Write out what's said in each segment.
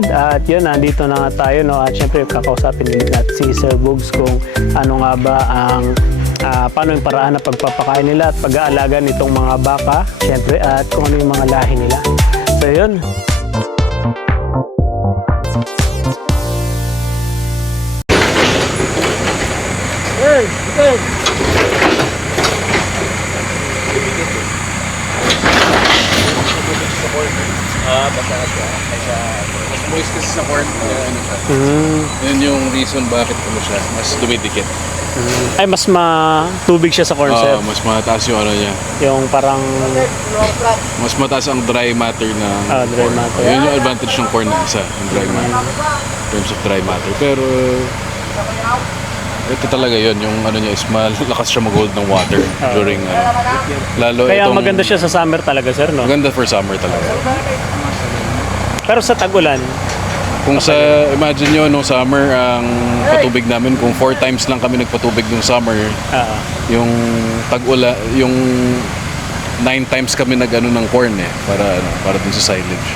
kapatid, at yun, nandito na nga tayo, no? At syempre kakausapin din natin si Sir Bugs kung ano nga ba ang paano yung paraan na pagpapakain nila at pag-aalaga nitong mga baka, syempre, at kung ano yung mga lahi nila. So yun. Hey, hey. Mas moist kasi sa corn, ano siya. Yun yung reason bakit ano siya, mas dumidikit. Ay, mas matubig siya sa corn, sir. Mas mataas yung ano niya. Yung parang Mas mataas ang dry matter na dry corn. matter. Yun yung advantage ng corn na isa, yung dry matter. In terms of dry matter. Pero ito talaga yun, yung ano niya is malakas siya mag-hold ng water during lalo kaya itong, maganda siya sa summer talaga, sir, no? maganda for summer talaga. Pero sa tag-ulan, Kung sa, imagine nyo, nung summer, ang patubig namin, kung 4 times lang kami nagpatubig nung summer, yung tag-ula, yung 9 times kami nag-ano ng corn para dun sa silage.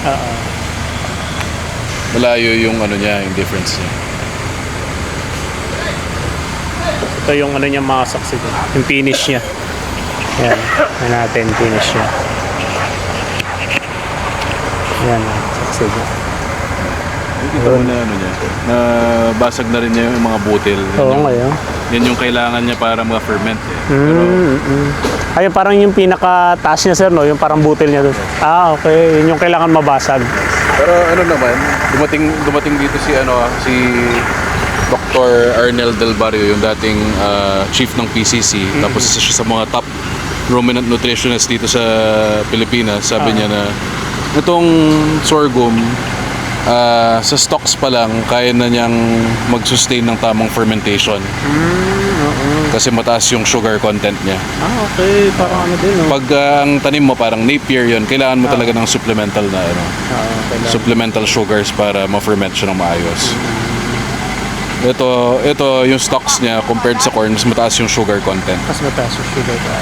Malayo yung ano niya, yung difference niya. ito yung ano niya, makasaksi din. Yung finish niya. Yan. Yan natin, finish niya. Yan, saksi niya. Kita mo na ano niya, na basag na rin niya yung mga butil. Oo, ngayon. Yan yung kailangan niya para ma-ferment eh. Pero, Ayun, parang yung pinaka-taas niya, sir, no? Yung parang butil niya doon. Okay. Yun yung kailangan mabasag. pero ano naman, dumating dito si Dr. Arnel Del Barrio, yung dating chief ng PCC, tapos isa siya sa mga top ruminant nutritionist dito sa Pilipinas. Sabi niya na itong sorghum, sa stocks pa lang, kaya na niyang mag-sustain ng tamang fermentation. Kasi mataas yung sugar content niya. Okay. Parang ano din, no? Pag ang tanim mo parang Napier yun, kailangan mo talaga ng supplemental na supplemental sugars para ma-ferment siya ng maayos. Ito yung stocks niya compared sa corn, mas mataas yung sugar content. Mas mataas yung sugar ka.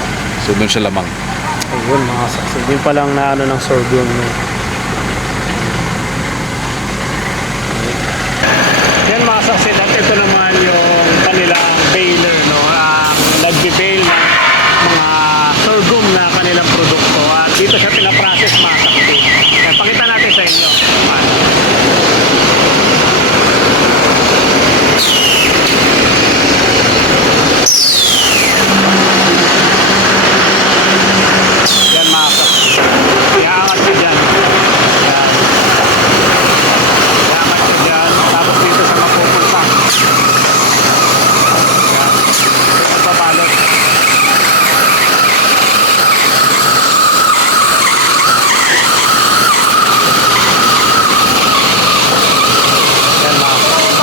So doon siya lamang. Ayun, mga saksi. Yun palang na ano ng sorghum, no? Yan, mga saksi. At ito naman yung kanilang baler, no? Nagbe-bale ng mga sorghum na kanilang produkto. At dito siya pinaprocess, mga saksi. Kaya pakita natin sa inyo. Yan, mga saksi. Iaangat nyo dyan. Yan. Iaangat nyo dyan. Tapos dito sa mapupulpak. Yan. Magbabalot. Yan, mga saksi.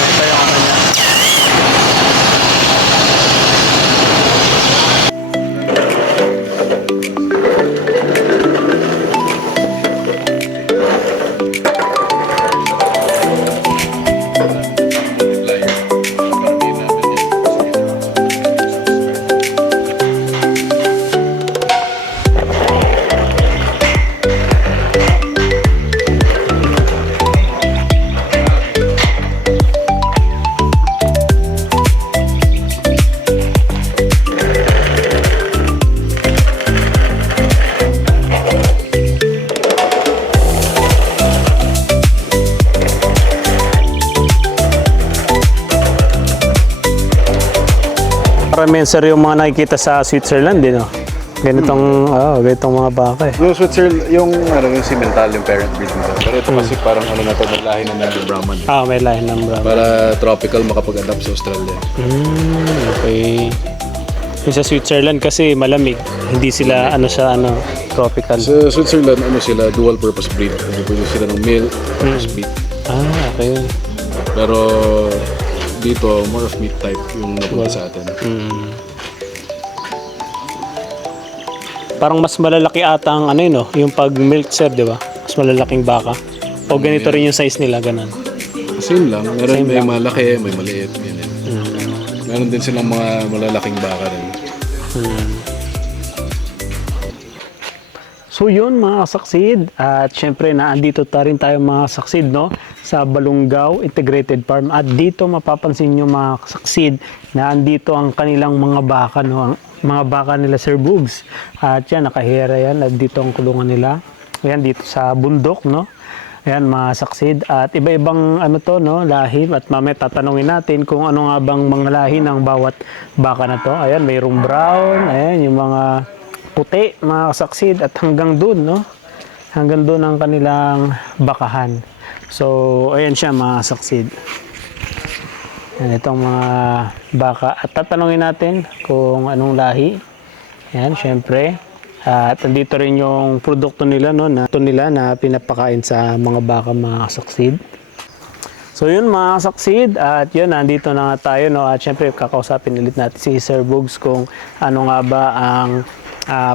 Ito yung ano niya. Karamihan, sir, yung mga nakikita sa Switzerland, no? Ganitong mga baka eh. Yung Switzerland, yung simmental, yung parent breed nito. Pero ito kasi parang ano na to, may lahi na ng Brahman. May lahi ng Brahman. Para tropical makapag-adapt sa Australia. Okay. Yung sa Switzerland kasi malamig. Hindi sila tropical. Sa Switzerland, sila dual purpose breed. Nag-produce sila ng milk, tapos meat. Okay. Pero dito, more of meat type yung napunta sa atin. Parang mas malalaki ata ang yung pag milk, sir, di ba? Mas malalaking baka. O ganito rin yung size nila, ganun. Same lang. Meron Same may lang. malaki, may maliit. Meron din silang mga malalaking baka rin. So yun mga kasaksid, at syempre naandito rin tayo mga kasaksid, no, sa Balungaw Integrated Farm, at dito mapapansin nyo mga kasaksid na andito ang kanilang mga baka, no, ang mga baka nila Sir Bugs, at yan nakahira yan, at dito ang kulungan nila, yan dito sa bundok, no. Ayan mga saksid, at iba-ibang ano to, no, lahi, at mamaya tatanungin natin kung ano nga bang mga lahi ng bawat baka na to. Ayan, mayroong brown, ayan yung mga puti mga kasaksid, at hanggang dun, no, hanggang dun ang kanilang bakahan. So ayan siya mga kasaksid, ayan itong mga baka, at tatanungin natin kung anong lahi. Ayan syempre, at andito rin yung produkto nila, no, na pinapakain sa mga baka mga kasaksid. So yun mga kasaksid, at yun nandito na nga tayo, no, at syempre kakausapin ulit natin si Sir Bugs kung ano nga ba ang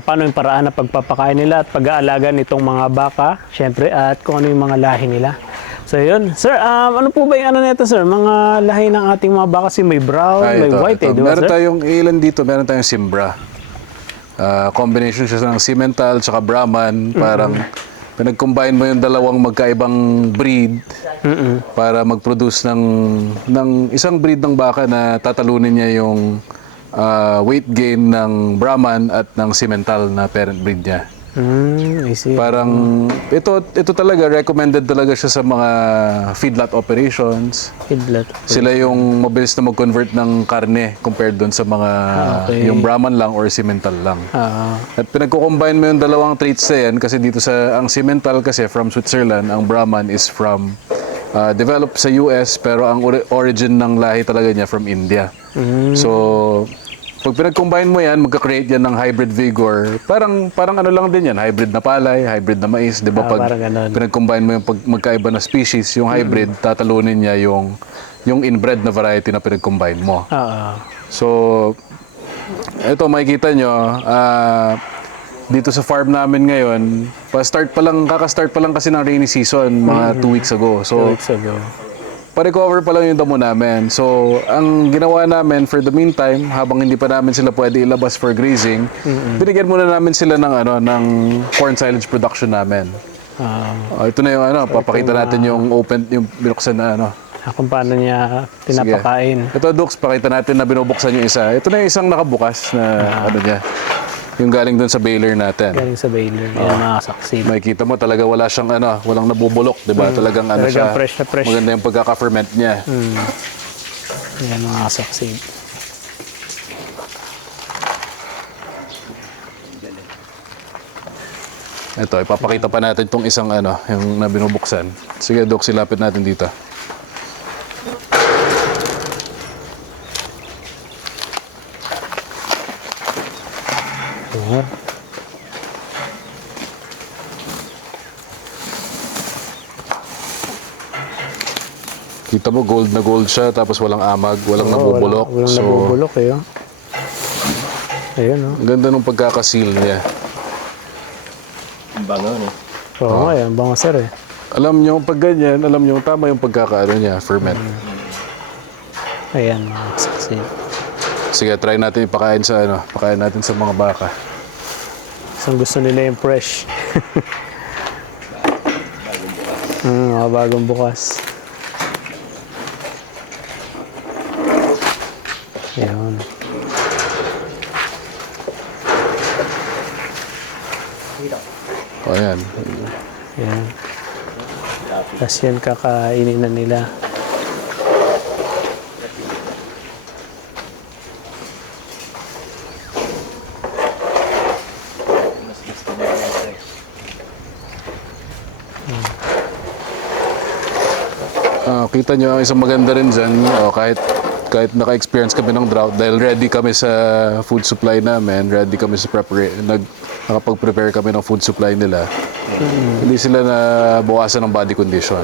paano yung paraan na pagpapakain nila at pag-aalaga nitong mga baka, syempre, at kung ano yung mga lahi nila. So yun, sir, ano po ba yung ano nito, sir? Mga lahi ng ating mga baka, kasi may brown, may white, ito. di ba, Meron sir? tayong ilan dito, meron tayong Simbra. Combination siya ng Simmental tsaka Brahman, parang pinag-combine mo yung dalawang magkaibang breed para mag-produce ng isang breed ng baka na tatalunin niya yung weight gain ng Brahman at ng Simmental na parent breed niya. I see. Parang ito talaga recommended talaga siya sa mga feedlot operations. Feedlot. Sila yung mabilis na mag-convert ng karne compared doon sa mga okay. yung Brahman lang or Simmental lang. At pinagko-combine mo yung dalawang traits na yan kasi dito sa ang Simmental kasi from Switzerland, ang Brahman is from developed sa US pero ang origin ng lahi talaga niya from India. So pag pinag-combine mo yan, magka-create yan ng hybrid vigor. Parang ano lang din yan, hybrid na palay, hybrid na mais, 'di ba? Pag pinag-combine mo yung magkaiba na species, yung hybrid, tatalunin niya yung inbred na variety na pinag-combine mo. So ito makikita nyo, dito sa farm namin ngayon, kaka-start pa lang kasi ng rainy season, mga 2 weeks ago. So 2 weeks ago. pa-recover pa lang yung damo namin. So, ang ginawa namin for the meantime, habang hindi pa namin sila pwede ilabas for grazing, binigyan muna namin sila ng corn silage production namin. Ito na yung papakita natin yung yung binuksan na kung paano niya pinapakain. Sige. Ito, Dux, pakita natin na binubuksan yung isa. Ito na yung isang nakabukas na niya. Yung galing dun sa baler natin. Galing sa baler. Yan mga kasaksid. Makikita mo talaga wala siyang walang nabubulok, 'di ba? Talagang siya. Fresh na fresh. Maganda yung pagkaka-ferment niya. Yan mga kasaksid. Ito, ipapakita pa natin tong isang yung na binubuksan. Sige, Dok, silapit natin dito. Kita mo, gold na gold siya, tapos walang amag, walang nabubulok. Walang nabubulok eh. Ayun, no? Ang ganda nung pagkakasil niya. Ang bango, no? Oo, nga, yan. Bango, sir, eh. Alam nyo, pag ganyan, alam nyo, tama yung pagkakaano niya, ferment. Ayan, mga kasaksid. Sige, try natin ipakain pakain natin sa mga baka. Isang gusto nila yung fresh. Mga bagong bukas. Ayan. O, ayan. Ayan. Tapos yan kakainin na nila. Kita nyo, ang isang maganda rin dyan, kahit naka-experience kami ng drought, dahil ready kami sa food supply namin, ready kami sa nakapag-prepare kami ng food supply nila, hindi sila na bawasan ng body condition.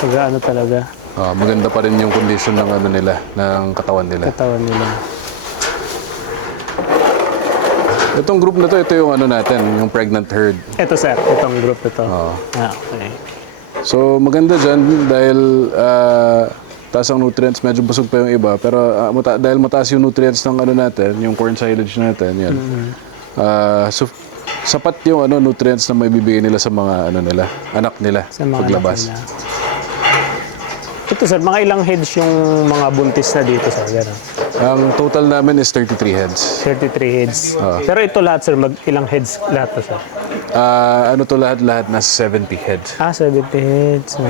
Pag-ano talaga. Maganda pa rin yung condition ng nila, ng katawan nila. Katawan nila. Itong group na ito yung natin, yung pregnant herd. Ito, sir. Itong group ito. Okay. So maganda dyan dahil taas ang nutrients, medyo busog pa yung iba. Pero dahil mataas yung nutrients ng ano natin, yung corn silage natin, yan. So, sapat yung nutrients na may bibigay nila sa mga anak nila Sa mga paglabas. anak nila. Ito sir, mga ilang heads yung mga buntis na dito sir? Ganun. Ang total namin is 33 heads. 33 heads. Pero ito lahat sir, ilang heads lahat to sir? To lahat nasa 70 heads. 70 heads.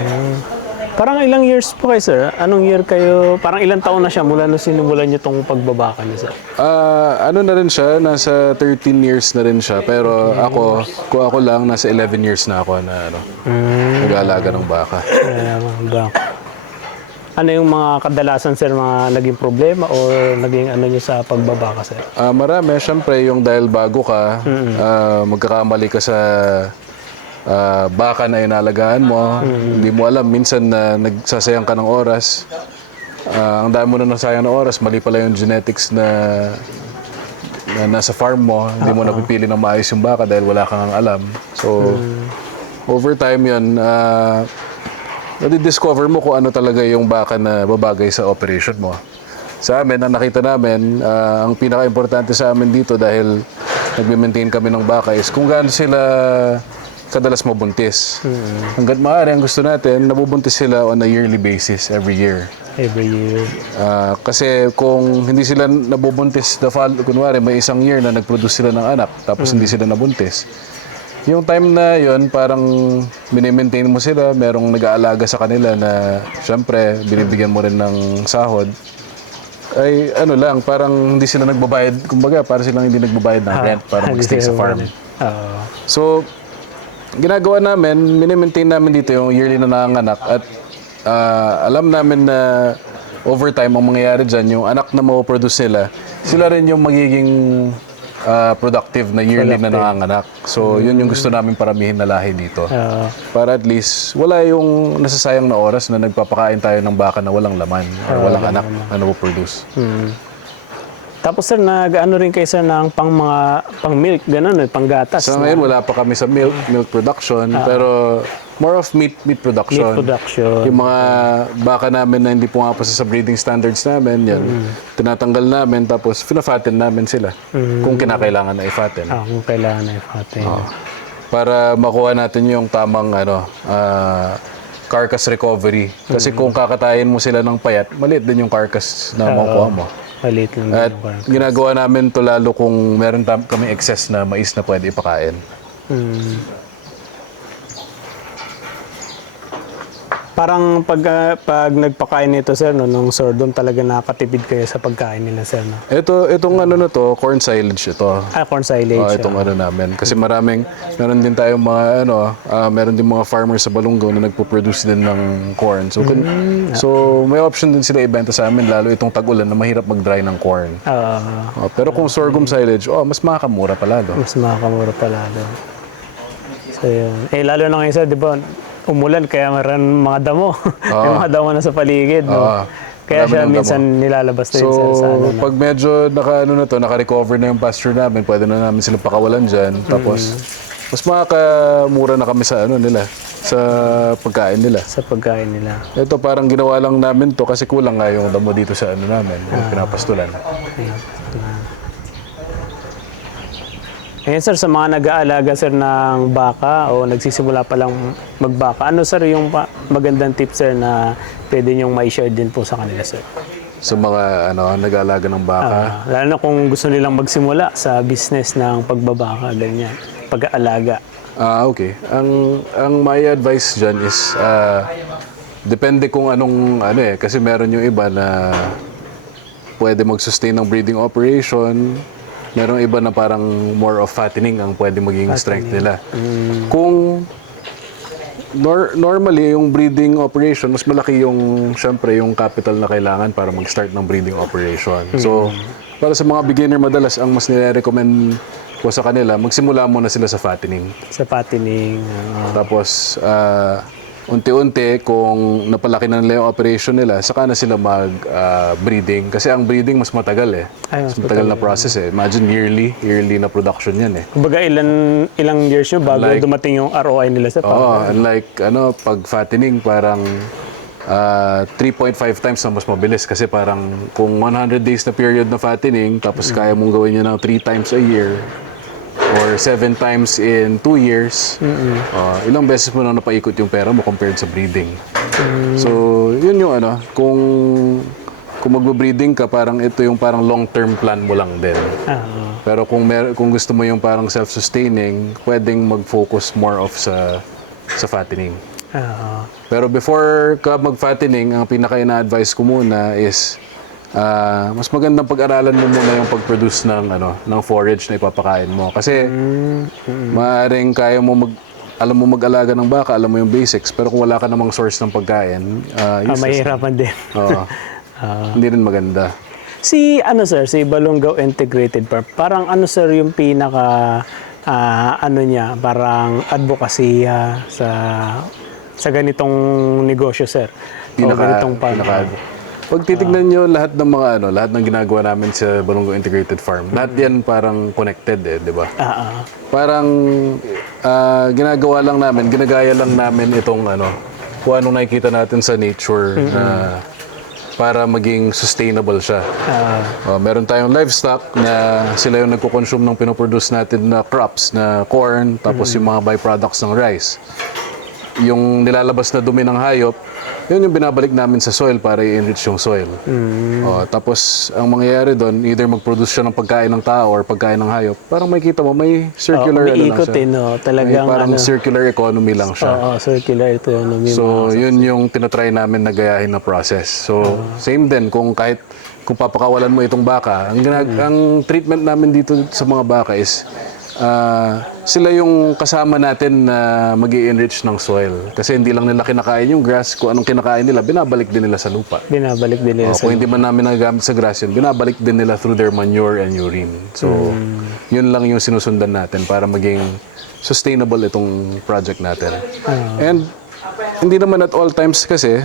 Parang ilang years po kayo sir? Anong year kayo? Parang ilang taon na siya mula na sinimulan niyo tong pagbabaka niyo sir? Na rin siya, nasa 13 years na rin siya. Pero kung ako lang, nasa 11 years na ako na nag-aalaga ng baka. Baka. Ano yung mga kadalasan sir, mga naging problema or naging niyo sa pagbabaka sir? Marami. Siyempre, yung dahil bago ka, magkakamali ka sa baka na inalagaan mo. Hindi mo alam. Minsan nagsasayang ka ng oras. Ang dami mo na nasayang ng oras, mali pala yung genetics na nasa farm mo. Hindi mo napipili ng maayos yung baka dahil wala kang alam. So, over time yun, nadi-discover mo kung ano talaga yung baka na babagay sa operation mo. Sa amin, ang nakita namin, ang pinaka-importante sa amin dito dahil nagme-maintain kami ng baka is kung gaano sila kadalas mabuntis. Hanggat maaari, ang gusto natin, nabubuntis sila on a yearly basis, every year. Every year. Kasi kung hindi sila nabubuntis, kunwari may isang year na nag-produce sila ng anak, tapos hindi sila nabuntis. Yung time na yon parang mini-maintain mo sila, merong nag-aalaga sa kanila na syempre binibigyan mo rin ng sahod. Ay parang hindi sila nagbabayad, kumbaga para silang hindi nagbabayad ng rent para mag-stay sa farm. So, ginagawa namin, mini-maintain namin dito yung yearly na nanganganak at alam namin na over time ang mangyayari dyan, yung anak na mapoproduce sila rin yung magiging productive na yearly na nanganganak. So, yun yung gusto namin paramihin na lahi dito. Para at least, wala yung nasasayang na oras na nagpapakain tayo ng baka na walang laman or walang anak na napoproduce. Tapos sir, nag-ano rin kayo sir ng pang milk, gano'n, pang gatas. So, ngayon wala pa kami sa milk production, pero more of meat production. Meat production. Yung mga baka namin na hindi pumapasa sa breeding standards namin, yan, tinatanggal namin tapos fina-fatten namin sila kung kinakailangan na i-fatten. Kung kailangan na i-fatten. Para makuha natin yung tamang carcass recovery. Kasi kung kakatayin mo sila ng payat, maliit din yung carcass na makuha mo. Maliit lang At ginagawa namin to lalo kung meron kami excess na mais na pwede ipakain. Parang pag nagpakain nito sir, nung sorghum talaga nakatipid kayo sa pagkain nila sir. No? Itong na to, corn silage ito. Corn silage. Itong namin. Kasi meron din tayong mga meron din mga farmers sa Balungaw na nagpo-produce din ng corn. So, so may option din sila ibenta sa amin, lalo itong tag-ulan na mahirap mag-dry ng corn. Pero kung sorghum silage, mas makakamura pa lalo. Mas makakamura pa lalo. So yun. Lalo na ngayon sir, di ba, umulan kaya meron mga damo. May mga damo na sa paligid. No? Kaya siya minsan nilalabas na yun sa pag medyo naka-recover na yung pasture namin, pwede na namin sila pakawalan dyan. Tapos, mas makakamura na kami sa sa pagkain nila. Sa pagkain nila. Ito parang ginawa lang namin to kasi kulang nga yung damo dito sa namin, yung pinapastulan. Sir, sa mga nag-aalaga sir ng baka o nagsisimula pa lang magbaka, ano sir yung magandang tips sir na pwede niyong ma-share din po sa kanila sir? Sa mga nag-aalaga ng baka? Lalo na kung gusto nilang magsimula sa business ng pagbabaka, ganyan, pag-aalaga. Okay. Ang my advice dyan is depende kung anong kasi meron yung iba na pwede mag-sustain ng breeding operation. Merong iba na parang more of fattening ang pwede maging strength nila. Kung normally yung breeding operation, mas malaki yung syempre yung capital na kailangan para mag-start ng breeding operation. So, para sa mga beginner madalas, ang mas nire-recommend ko sa kanila, magsimula muna sila sa fattening. Sa fattening. Tapos, unti-unti, kung napalaki na nila yung operation nila, saka na sila mag-breeding. Kasi ang breeding mas matagal mas matagal na process Imagine yearly na production yan Kumbaga ilang years yun bago dumating yung ROI nila sa unlike pag fattening, parang 3.5 times na mas mabilis kasi parang kung 100 days na period na fattening tapos kaya mong gawin yun ng 3 times a year or 7 times in 2 years, ilang beses mo na napaikot yung pera mo compared sa breeding. So, yun yung ano, kung magbe-breeding ka, parang ito yung parang long-term plan mo lang din. Pero kung gusto mo yung parang self-sustaining, pwedeng mag-focus more of sa fattening. Pero before ka mag-fattening, ang pinaka-ina-advise ko muna is mas magandang pag-aralan mo muna yung pag-produce ng forage na ipapakain mo. Kasi maaaring kaya mo alam mo mag-alaga ng baka, alam mo yung basics, pero kung wala ka namang source ng pagkain, useless. Mahirapan din. Oo. Hindi rin maganda. Si Balongaw Integrated Farm, parang ano sir yung pinaka niya, parang advocacy sa ganitong negosyo sir. Ganitong farm. Pag titignan nyo lahat ng mga lahat ng ginagawa namin sa Balongaw Integrated Farm, lahat yan parang connected di ba? Parang ginagawa lang namin, ginagaya lang namin itong kung anong nakikita natin sa nature para maging sustainable siya. Meron tayong livestock na sila yung nagko-consume ng pinoproduce natin na crops, na corn, tapos yung mga byproducts ng rice. Yung nilalabas na dumi ng hayop, yun yung binabalik namin sa soil para i-enrich yung soil. Tapos, ang mangyayari doon, either mag-produce siya ng pagkain ng tao or pagkain ng hayop, parang makikita mo, may circular umiikot talagang may parang circular economy lang siya. Circular economy. So, yun yung tinatry namin na gayahin na process. So, same din, kung papakawalan mo itong baka, ang treatment namin dito sa mga baka is sila yung kasama natin na mag-i-enrich ng soil. Kasi hindi lang nila kinakain yung grass. Kung anong kinakain nila, binabalik din nila sa lupa. Binabalik din nila sa kung hindi man namin nagagamit sa grass yun, binabalik din nila through their manure and urine. So, yun lang yung sinusundan natin para maging sustainable itong project natin. And hindi naman at all times kasi,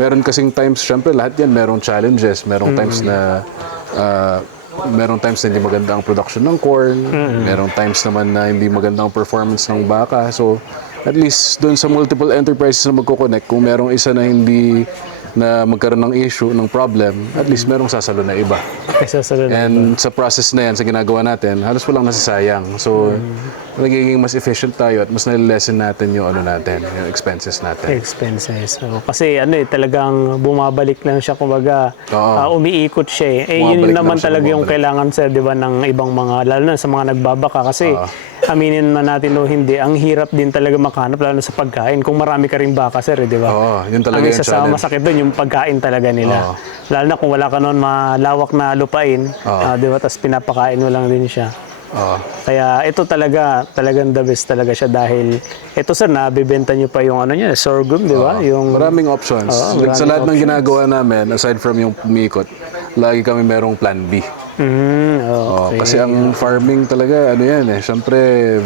meron kasing times, syempre lahat yan, merong challenges, merong times na merong times na hindi maganda ang production ng corn, merong times naman na hindi maganda ang performance ng baka. So, at least doon sa multiple enterprises na magko-connect, kung merong isa na hindi na magkaroon ng issue, ng problem, at least merong sasalo na iba. And sa process na yan, sa ginagawa natin, halos walang nasasayang. So, nagiging mas efficient tayo at mas nalilesen natin yung yung expenses natin. So, kasi talagang bumabalik lang siya, kumbaga, umiikot siya yun naman talaga yung kailangan sa, di ba, ng ibang mga, lalo na sa mga nagbabaka. Kasi, aminin na natin o hindi, ang hirap din talaga makahanap, lalo sa pagkain. Kung marami ka rin baka, sir, di ba? Yun talaga yung challenge. Ang masakit doon, yung pagkain talaga nila. Lalo na kung wala ka noon malawak na lupain, di ba? Tapos pinapakain mo lang din siya. Kaya ito talagang the best talaga siya dahil ito sir, nabibenta nyo pa yung sorghum, di ba? Yung maraming options. Sa lahat ng ginagawa namin, aside from yung umikot, lagi kami merong plan B. Okay. Kasi ang farming talaga, syempre,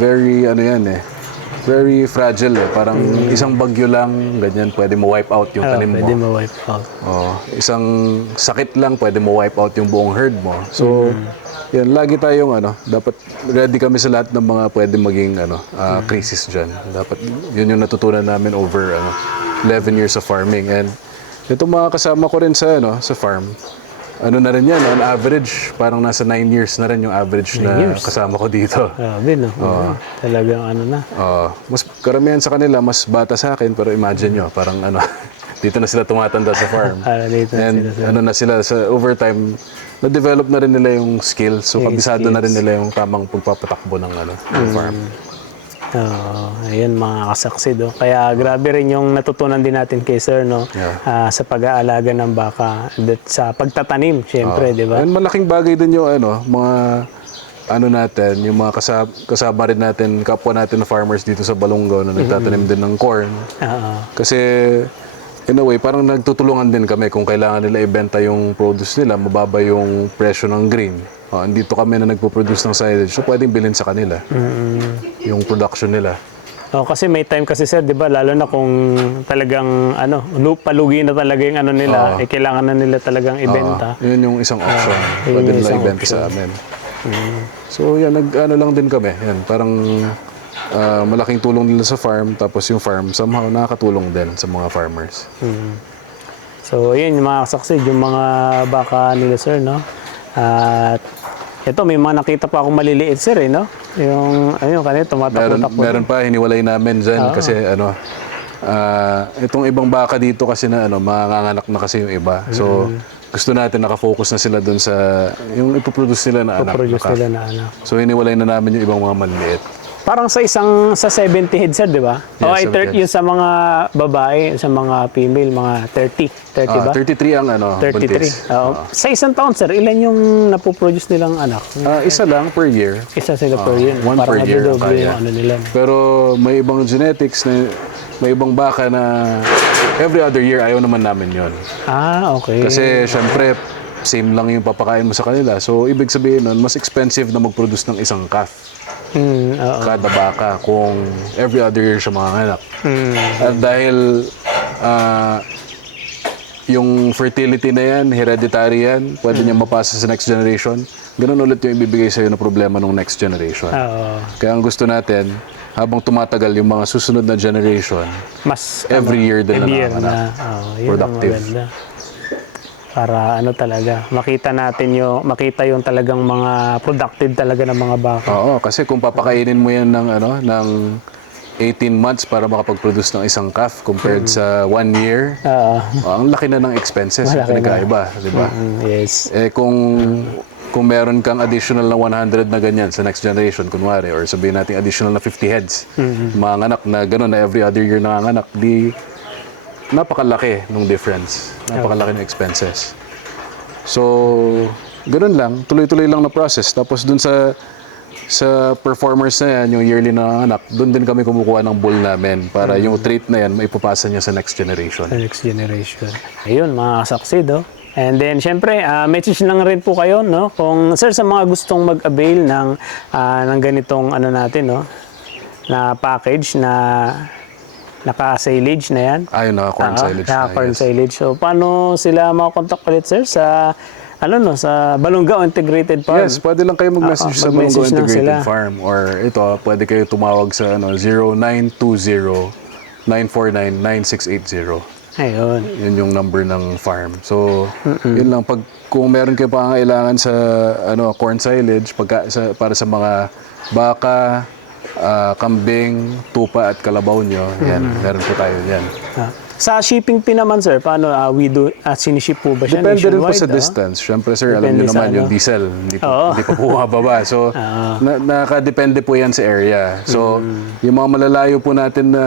very fragile Parang isang bagyo lang, ganyan, pwede mo wipe out yung tanim mo. Pwede mo wipe out. Isang sakit lang, pwede mo wipe out yung buong herd mo. So, yan, lagi tayong dapat ready kami sa lahat ng mga pwede maging crisis dyan. Dapat, yun yung natutunan namin over 11 years of farming. And itong mga kasama ko rin sa farm, na rin yan, on average, parang nasa 9 years na rin yung average na kasama ko dito. Grabe, no? Talagang na. Mas karamihan sa kanila, mas bata sa akin, pero imagine nyo, parang dito na sila tumatanda sa farm. And na sila, sa overtime, na-develop na rin nila yung skills. So, kabisado na rin nila yung tamang pagpapatakbo ng farm. Ayun mga kasaksi do. Kaya grabe rin yung natutunan din natin kay sir sa pag-aalaga ng baka at sa pagtatanim syempre, di ba? And malaking bagay din yung mga natin, yung mga kasama rin natin, kapwa natin na farmers dito sa Balongaw na nagtatanim din ng corn. Kasi in a way, parang nagtutulungan din kami kung kailangan nila ibenta yung produce nila, mababa yung presyo ng grain. Dito kami na nagpo-produce ng silage, so pwedeng bilhin sa kanila yung production nila. Kasi may time kasi sir, di ba, lalo na kung talagang palugi na talaga yung nila, kailangan na nila talagang ibenta. Yun yung isang option. Pwede nila ibenta sa amin. So yan, lang din kami. Yan, parang malaking tulong nila sa farm, tapos yung farm somehow nakakatulong din sa mga farmers. So, yun yung mga kasaksid, yung mga baka nila sir, no? At ito, may mga nakita pa akong maliliit sir, no? Yung, ayun, kanina tumatakbo-takbo. Meron pa, hiniwalay namin dyan kasi itong ibang baka dito kasi na manganganak na kasi yung iba. So, gusto natin nakafocus na sila dun sa yung ipoproduce nila na anak. Produce nila na anak. So, hiniwalay na namin yung ibang mga maliliit. Parang sa 70 head sir, di ba? Yeah, O ay 70 yung sa mga babae, sa mga female, mga 30 ba? 33 ang 33. buntis. Oo. Sa isang taon sir, ilan yung napoproduce nilang anak? Isa lang per year. Isa sila per year. one Parang per year ang nadodoble kaya. yung ano nila. Pero may ibang genetics na may ibang baka na every other year ayaw naman namin yon. Okay. Kasi syempre same lang yung papakain mo sa kanila. So ibig sabihin nun, mas expensive na mag-produce ng isang calf. Oo. Kada baka kung every other year siya manganganak. At dahil yung fertility na yan, hereditary yan, pwede niya mapasa sa next generation, ganun ulit yung ibibigay sa'yo na problema ng next generation. Oo. Kaya ang gusto natin, habang tumatagal yung mga susunod na generation, Mas every year din every na year nanganganak. yun ang Productive. maganda. Para talaga, makita yung talagang mga productive talaga ng mga baka. Oo, kasi kung papakainin mo yan ng 18 months para makapag-produce ng isang calf compared sa 1 year, ang laki na ng expenses, yung pinagkaiba, di ba? Yes. Kung meron kang additional na 100 na ganyan sa next generation, kunwari, or sabihin natin additional na 50 heads, mga anak na gano'n na every other year nanganganak, di napakalaki ng difference. Napakalaki ng expenses. So, gano'n lang. Tuloy-tuloy lang na process. Tapos dun sa performers na yan, yung yearly na anak, dun din kami kumukuha ng bull namin para yung trait na yan, maipapasa niya sa next generation. The next generation. Ayun, mga kasaksid, oh. And then, syempre, message lang rin po kayo, no? Kung, sir, sa mga gustong mag-avail ng ganitong, natin, no? Na package na naka-silage na yan. Ayun, naka-corn silage na. Naka-corn Yes. silage. So, paano sila makakontak ulit, sir? Sa, sa Balonggao Integrated Farm? Yes, pwede lang kayo mag-message sa Balonggao mag-message lang Integrated sila. Farm. Or ito, pwede kayo tumawag sa 0920-949-9680. Ayun. Yun yung number ng farm. So, yun lang. Kung meron kayo pangangailangan sa corn silage para sa mga baka, kambing, tupa at kalabaw nyo, yan, meron po tayo yan. Sa shipping fee naman, sir, paano siniship po ba siya Depende rin po nationwide? sa distance. Siyempre, sir, alam Depende niyo sa naman yung diesel. Hindi pa po bumababa. So, nakadepende po yan sa area. So, yung mga malalayo po natin na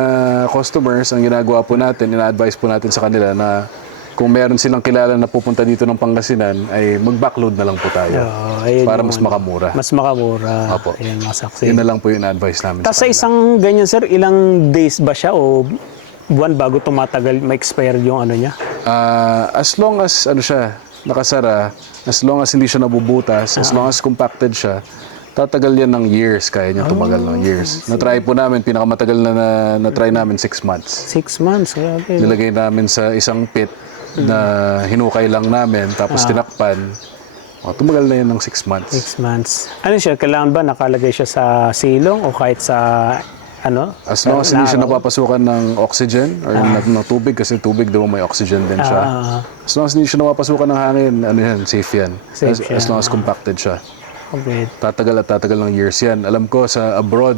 customers, ang ginagawa po natin, ina-advise po natin sa kanila na kung meron silang kilala na pupunta dito ng Pangasinan, ay mag-backload na lang po tayo. Ayun Para yung mas makamura. Mas makamura. Opo. Ayun, mga saksi. Yun na lang po yung advice namin Tapos sa sa kanila. isang ganyan, sir, ilang days ba siya o buwan bago tumatagal, ma-expire yung niya? As long as siya, nakasara, as long as hindi siya nabubutas, as long as compacted siya, tatagal yan ng years, kaya niya tumagal ng years. Na-try po namin, pinakamatagal na-try namin 6 months. 6 months, grabe. Nilagay namin sa isang pit na hinukay lang namin, tapos tinakpan. Tumagal na yan ng 6 months. 6 months. Ano siya, kailangan ba nakalagay siya sa silong o kahit sa As long as hindi siya napapasukan ng oxygen or ng tubig, kasi tubig daw may oxygen din siya. As long as hindi siya napapasukan ng hangin, safe yan. Safe As long as compacted siya. Okay. Tatagal at tatagal ng years yan. Alam ko sa abroad,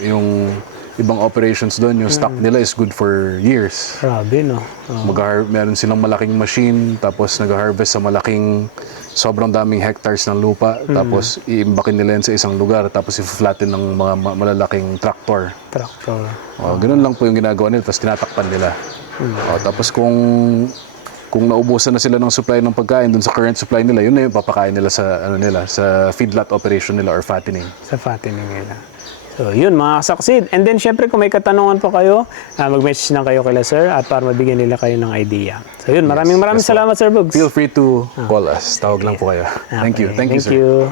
yung ibang operations doon, yung stock nila is good for years. Grabe, no? Meron silang malaking machine, tapos nag-harvest sa sobrang daming hectares ng lupa, tapos iimbakin nila yan sa isang lugar, tapos i-flatten ng mga malalaking tractor. Tractor. Ganun lang po yung ginagawa nila, tapos tinatakpan nila. Tapos kung naubusan na sila ng supply ng pagkain dun sa current supply nila, yun na yung papakain nila sa sa feedlot operation nila or fattening. Sa fattening nila. So, yun mga kasaksid. And then, syempre, kung may katanungan po kayo, mag-message lang kayo kay Sir at para mabigyan nila kayo ng idea. So, yun. Maraming salamat, Sir Bugs. Feel free to call us. Tawag lang po kayo. Thank you. Thank you, sir. you.